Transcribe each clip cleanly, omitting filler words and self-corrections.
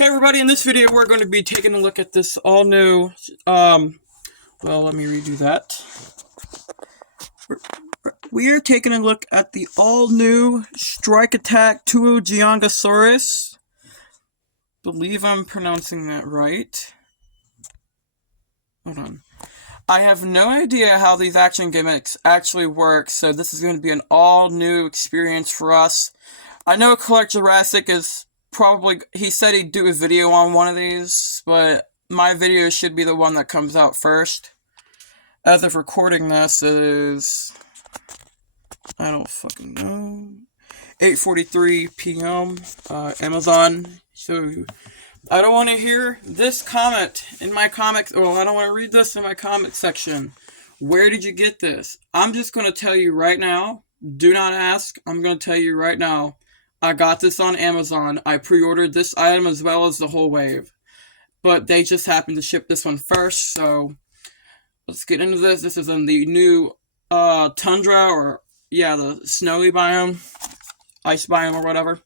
Hey everybody, in this video we're going to be taking a look at this all new, well, let me redo that. We are taking a look at the all new Strike Attack Tuojiangosaurus. Believe I'm pronouncing that right. Hold on. I have no idea how these action gimmicks actually work, so this is going to be an all new experience for us. I know Collect Jurassic is probably, he said he'd do a video on one of these, but my video should be the one that comes out first. As of recording this is, I don't fucking know, 8:43 p.m. Amazon. So I don't want to hear this comment in my comics. Well, I don't want to read this in my comment section. Where did you get this? I'm just going to tell you right now. Do not ask. I'm going to tell you right now. I got this on Amazon. I pre-ordered this item as well as the whole wave. But they just happened to ship this one first, so let's get into this. This is in the new tundra, or yeah, the snowy biome, ice biome or whatever.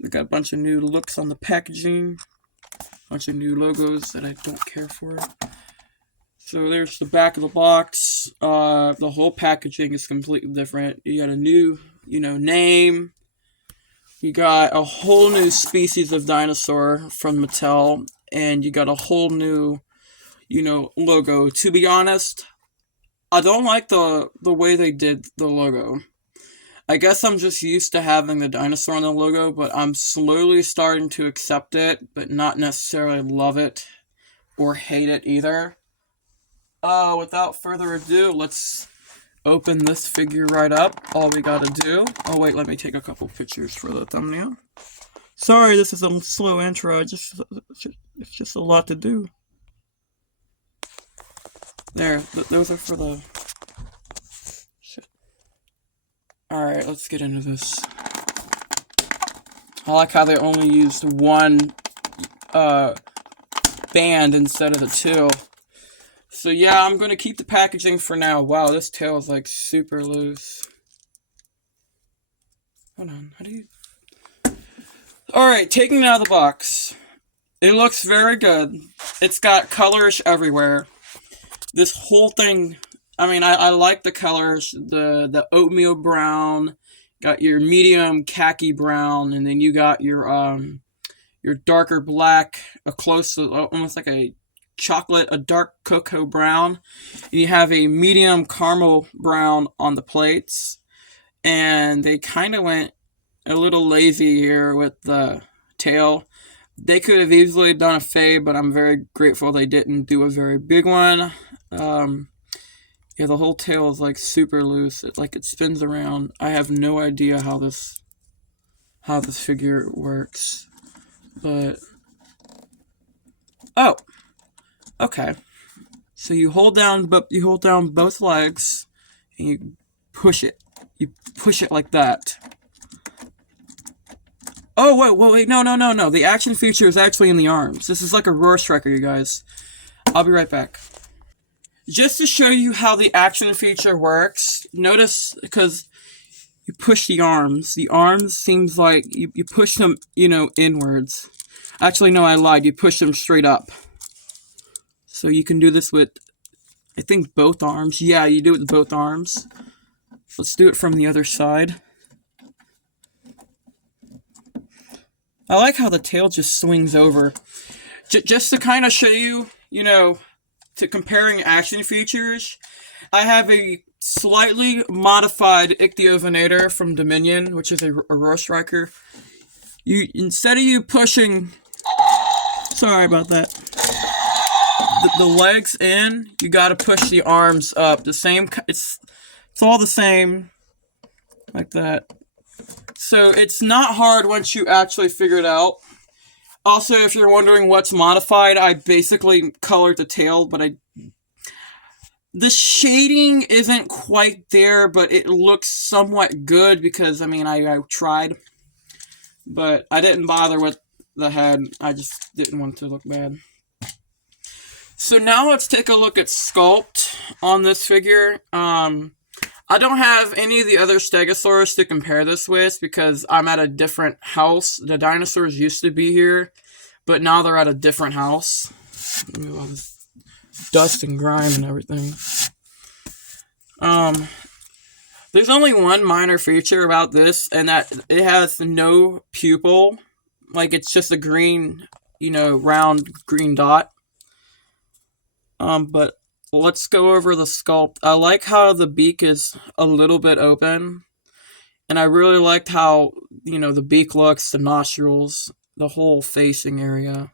We got a bunch of new looks on the packaging, a bunch of new logos that I don't care for. So there's the back of the box. The whole packaging is completely different. You got a new, name. You got a whole new species of dinosaur from Mattel, and you got a whole new, logo. To be honest, I don't like the way they did the logo. I guess I'm just used to having the dinosaur on the logo, but I'm slowly starting to accept it, but not necessarily love it or hate it either. Without further ado, let's open this figure right up. All we gotta do... Oh wait, let me take a couple pictures for the thumbnail. Sorry, this is a slow intro. It's just a lot to do. There, those are for the... Shit. Alright, let's get into this. I like how they only used one band instead of the two. So yeah, I'm going to keep the packaging for now. Wow, this tail is like super loose. Hold on, how do you... Alright, taking it out of the box. It looks very good. It's got colors everywhere. This whole thing, I like the colors. The oatmeal brown, got your medium khaki brown, and then you got your darker black, almost like a dark cocoa brown, and you have a medium caramel brown on the plates, and they kind of went a little lazy here with the tail. They could have easily done a fade, but I'm very grateful they didn't do a very big one. Yeah, the whole tail is like super loose. It spins around. I have no idea how this figure works, but oh. Okay, so you hold down both legs, and you push it. You push it like that. Oh wait, no. The action feature is actually in the arms. This is like a roar striker, you guys. I'll be right back. Just to show you how the action feature works, notice, because you push the arms. The arms seems like you push them, inwards. Actually, no, I lied. You push them straight up. So you can do this with, I think, both arms. Yeah, you do it with both arms. Let's do it from the other side. I like how the tail just swings over. Just to kind of show you, to comparing action features, I have a slightly modified Ichthyovenator from Dominion, which is a roar striker. Instead of you pushing... Sorry about that. The legs in, you gotta push the arms up. The same, it's all the same, like that. So it's not hard once you actually figure it out. Also, if you're wondering what's modified, I basically colored the tail, but the shading isn't quite there, but it looks somewhat good because, I tried. But I didn't bother with the head. I just didn't want it to look bad. So now let's take a look at sculpt on this figure. I I don't have any of the other Stegosaurus to compare this with because I'm at a different house. The dinosaurs used to be here, but now they're at a different house. All this dust and grime and everything. There's only one minor feature about this, and that it has no pupil. Like, it's just a green, round green dot. But let's go over the sculpt. I like how the beak is a little bit open. And I really liked how, the beak looks, the nostrils, the whole facing area.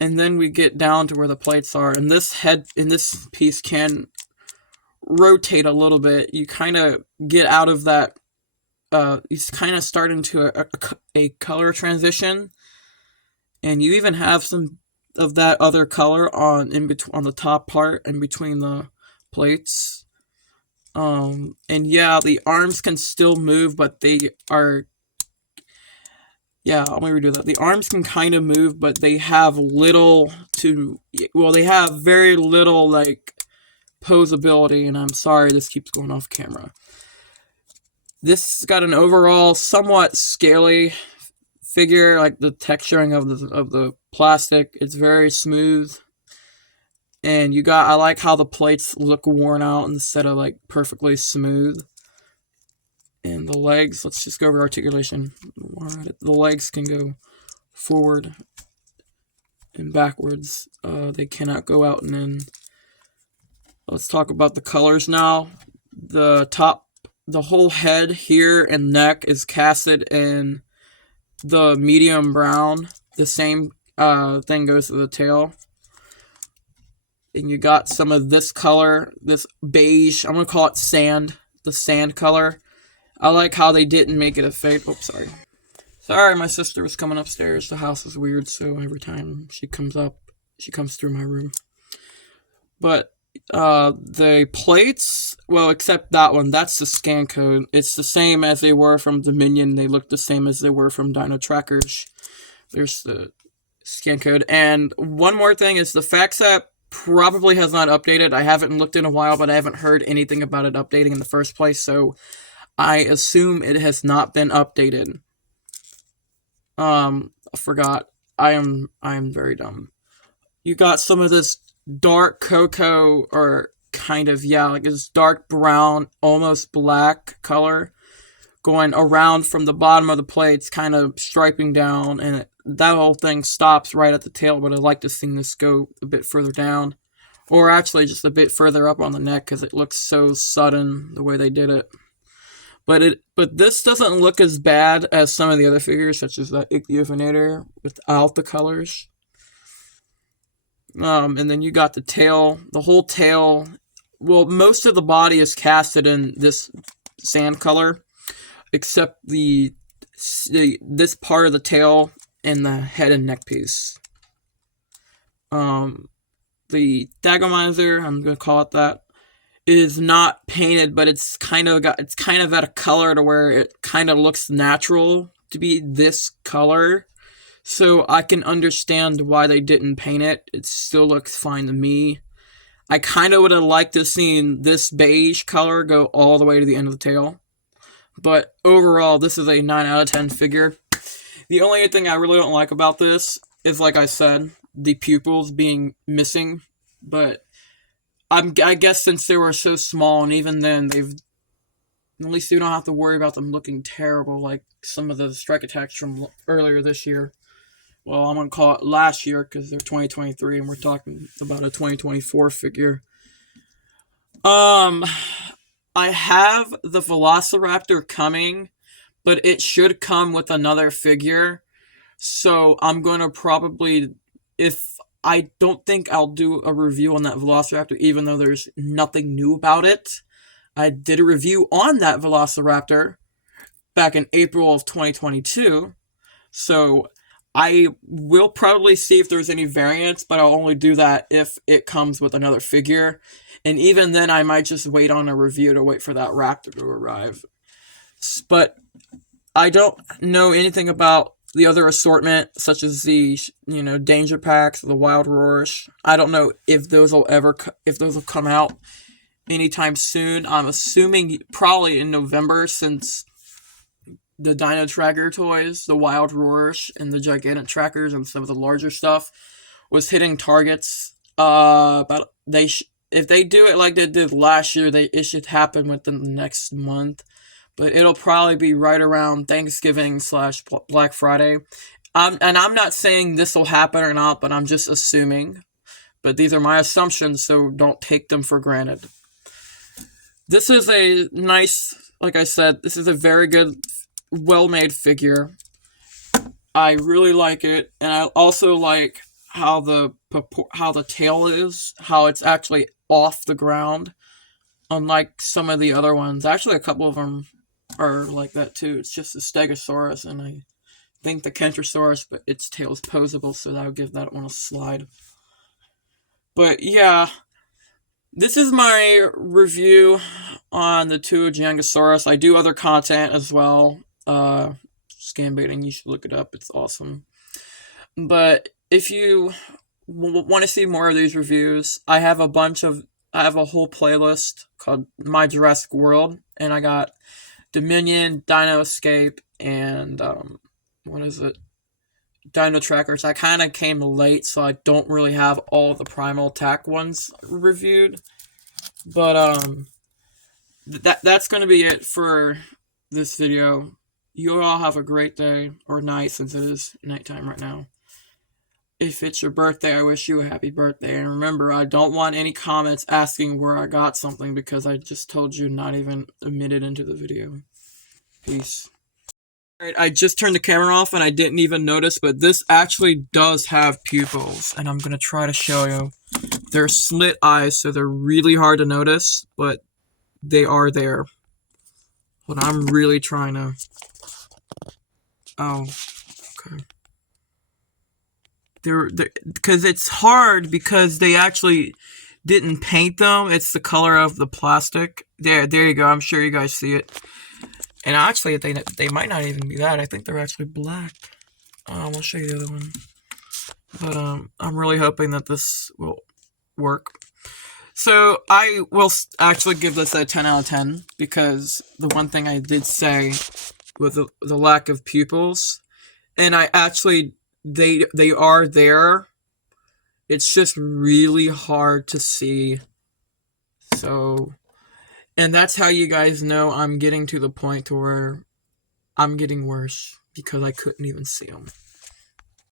And then we get down to where the plates are. And this piece can rotate a little bit. You kind of get out of that. You kind of start into a color transition. And you even have some of that other color on the top part and between the plates. And yeah, the arms can still move, but they are... Yeah, let me redo that. The arms can kind of move, but they have they have very little, posability, and I'm sorry this keeps going off camera. This got an overall somewhat scaly figure, like the texturing of the plastic. It's very smooth. And I like how the plates look worn out instead of perfectly smooth. And the legs, let's just go over articulation. The legs can go forward and backwards. They cannot go out and in. Let's talk about the colors now. The whole head here and neck is casted in the medium brown. The same thing goes to the tail. And you got some of this color, this beige. I'm going to call it sand. The sand color. I like how they didn't make it a fade. Oops, sorry. Sorry, my sister was coming upstairs. The house is weird, so every time she comes up, she comes through my room. But the plates, well, except that one, that's the scan code. It's the same as they were from Dominion. They look the same as they were from Dino Trackers. There's the scan code. And one more thing is the FactSet probably has not updated. I haven't looked in a while, but I haven't heard anything about it updating in the first place, so I assume it has not been updated. I forgot. I am very dumb. You got some of this dark cocoa, or kind of, this dark brown, almost black color going around from the bottom of the plates, kind of striping down, and that whole thing stops right at the tail, but I'd like to see this go a bit further down, or actually just a bit further up on the neck, because it looks so sudden the way they did it. But this doesn't look as bad as some of the other figures, such as the Ichthyophanator without the colors. And then you got the tail, the whole tail. Well, most of the body is casted in this sand color, except this part of the tail and the head and neck piece. The Dagomizer, I'm gonna call it that, is not painted, but it's kind of at a color to where it kind of looks natural to be this color. So I can understand why they didn't paint it. It still looks fine to me. I kind of would have liked to have seen this beige color go all the way to the end of the tail. But overall, this is a 9 out of 10 figure. The only thing I really don't like about this is, like I said, the pupils being missing. But I guess since they were so small, and even then, at least you don't have to worry about them looking terrible like some of the strike attacks from earlier this year. Well, I'm going to call it last year because they're 2023 and we're talking about a 2024 figure. I have the Velociraptor coming, but it should come with another figure. So I'm going to probably, I don't think I'll do a review on that Velociraptor, even though there's nothing new about it. I did a review on that Velociraptor back in April of 2022. So I will probably see if there's any variants, but I'll only do that if it comes with another figure. And even then, I might just wait on a review to wait for that Raptor to arrive. But I don't know anything about the other assortment, such as the, Danger Packs, the Wild Roars. I don't know if those will come out anytime soon. I'm assuming probably in November, since the Dino Tracker toys, the Wild Roars, and the Gigantic Trackers, and some of the larger stuff was hitting targets. But if they do it like they did last year, it should happen within the next month. But it'll probably be right around Thanksgiving / Black Friday. And I'm not saying this will happen or not, but I'm just assuming. But these are my assumptions, so don't take them for granted. This is a nice, like I said, this is a very good, well-made figure. I really like it, and I also like how the tail is, how it's actually off the ground, unlike some of the other ones. Actually, a couple of them are like that too. It's just the Stegosaurus, and I think the Kentrosaurus, but its tail is posable, so that would give that one a slide. But yeah, this is my review on the Tuojiangosaurus. I do other content as well. Scam baiting, you should look it up. It's awesome. But if you want to see more of these reviews, I have a whole playlist called My Jurassic World, and I got Dominion, Dino Escape, and what is it? Dino Trackers. I kind of came late, so I don't really have all the Primal Attack ones reviewed. But that's going to be it for this video. You all have a great day, or night, since it is nighttime right now. If it's your birthday, I wish you a happy birthday. And remember, I don't want any comments asking where I got something, because I just told you not even a minute into the video. Peace. Alright, I just turned the camera off and I didn't even notice, but this actually does have pupils, and I'm going to try to show you. They're slit eyes, so they're really hard to notice, but they are there. But I'm really trying to... Oh, okay. Because it's hard, because they actually didn't paint them. It's the color of the plastic. There you go. I'm sure you guys see it. And actually, they might not even be that. I think they're actually black. I'll show you the other one. But I'm really hoping that this will work. So I will actually give this a 10 out of 10, because the one thing I did say with the lack of pupils, and I actually, they are there. It's just really hard to see. So, and that's how you guys know I'm getting to the point to where I'm getting worse, because I couldn't even see them.